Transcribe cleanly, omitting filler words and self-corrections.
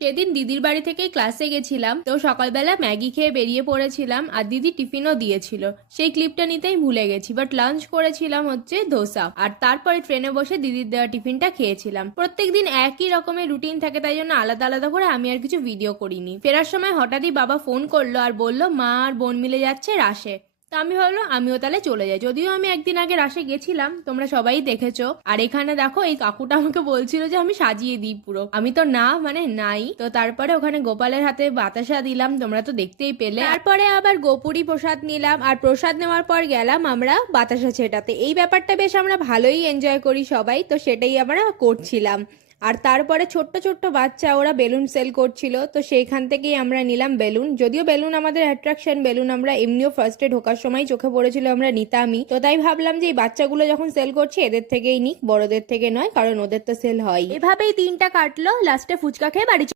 সেদিন দিদির বাড়ি থেকেই ক্লাসে গেছিলাম, তো সকালবেলা ম্যাগি খেয়ে বেরিয়ে পড়েছিলাম আর দিদি টিফিনও দিয়েছিল। সেই ক্লিপটা নিতেই ভুলে গেছি, বাট লাঞ্চ করেছিলাম হচ্ছে ধোসা, আর তারপরে ট্রেনে বসে দিদির দেওয়া টিফিনটা খেয়েছিলাম। প্রত্যেকদিন একই রকমের রুটিন থাকে, তাই জন্য আলাদা আলাদা করে আমি আর কিছু ভিডিও করিনি। ফেরার সময় হঠাৎই বাবা ফোন করলো আর বলল মা আর বোন মিলে যাচ্ছে রাসে। তো আমি ভাবলাম আমিও তাহলে চলে যাই, যদিও আমি একদিন আগে রাসে গেছিলাম, তোমরা সবাই দেখেছো। আর এখানে দেখো এই কাকুটা আমাকে বলছিল যে আমি সাজিয়ে দিই পুরো, আমি তো না মানে নাই। তো তারপরে ওখানে গোপালের হাতে বাতাসা দিলাম, তোমরা তো দেখতেই পেলে। তারপরে আবার গোপুরি প্রসাদ নিলাম, আর প্রসাদ নেওয়ার পর গেলাম আমরা বাতাসা ছেটাতে। এই ব্যাপারটা বেশ আমরা ভালোই এনজয় করি সবাই, তো সেটাই আমরা করছিলাম। আর তারপরে ছোট্ট ছোট্ট বাচ্চা ওরা বেলুন সেল করছিল, তো সেইখান থেকেই আমরা নিলাম বেলুন। যদিও বেলুন আমাদের অ্যাট্রাকশন, বেলুন আমরা এমনিও ফার্স্টে ঢোকার সময় চোখে পড়েছিল, আমরা নিতামই। তো তাই ভাবলাম যে এই বাচ্চাগুলো যখন সেল করছে এদের থেকেই নিক, বড়দের থেকে নয়, কারণ ওদের তো সেল হয়। এভাবেই দিনটা কাটলো, লাস্টে ফুচকা খেয়ে বাড়ি